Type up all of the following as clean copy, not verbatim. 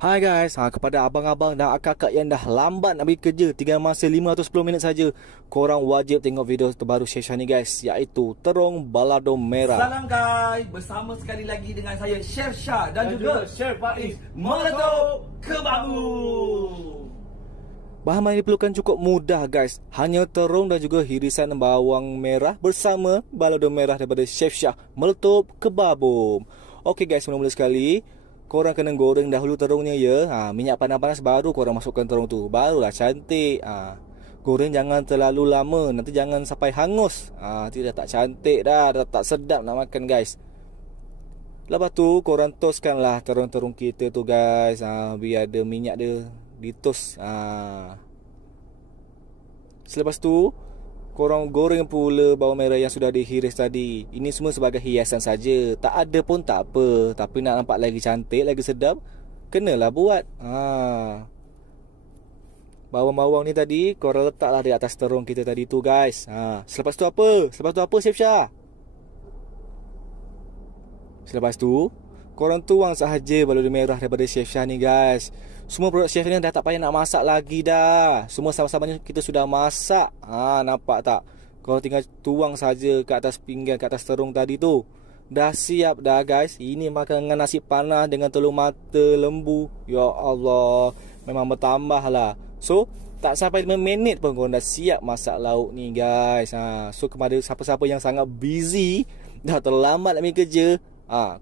Hai guys, kepada abang-abang dan akak-akak yang dah lambat nak pergi kerja, tinggal masa 5 atau 10 minit saja, korang wajib tengok video terbaru Chef Shah ni guys, iaitu Terung Balado Merah. Salam guys, bersama sekali lagi dengan saya Chef Shah dan juga Chef Faiz Meletup Kebabu. Bahan yang diperlukan cukup mudah guys, hanya terung dan juga hirisan bawang merah bersama balado merah daripada Chef Shah Meletup Kebabu. Okey guys, mula-mula sekali korang kena goreng dahulu terungnya ya. Minyak panas-panas baru korang masukkan terung tu, barulah cantik. Goreng jangan terlalu lama, nanti jangan sampai hangus. Tidak tak cantik dah tak sedap nak makan guys. Lepas tu korang toskanlah terung-terung kita tu guys. Biar ada minyak dia ditos. Selepas tu korang goreng pula bawang merah yang sudah dihiris tadi. Ini semua sebagai hiasan saja. Tak ada pun tak apa, tapi nak nampak lagi cantik, lagi sedap, kenalah buat. Bawang-bawang ni tadi korang letaklah di atas terung kita tadi tu guys. Selepas tu apa? Selepas tu apa Chef Shah? Selepas tu korang tuang sahaja balado merah daripada Chef Shah ni guys. Semua produk Chef ni dah tak payah nak masak lagi dah. Semua sama-samanya kita sudah masak. Nampak tak? Korang tinggal tuang saja ke atas pinggan, ke atas terung tadi tu. Dah siap dah guys. Ini makan dengan nasi panas dengan telur mata lembu. Ya Allah, memang bertambah lah. So tak sampai 5 minit pun korang dah siap masak lauk ni guys. So kepada siapa-siapa yang sangat busy, dah terlambat nak pergi kerja,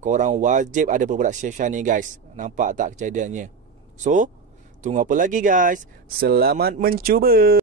korang wajib ada produk Chef Shah ni guys. Nampak tak kejadiannya? So tunggu apa lagi guys? Selamat mencuba.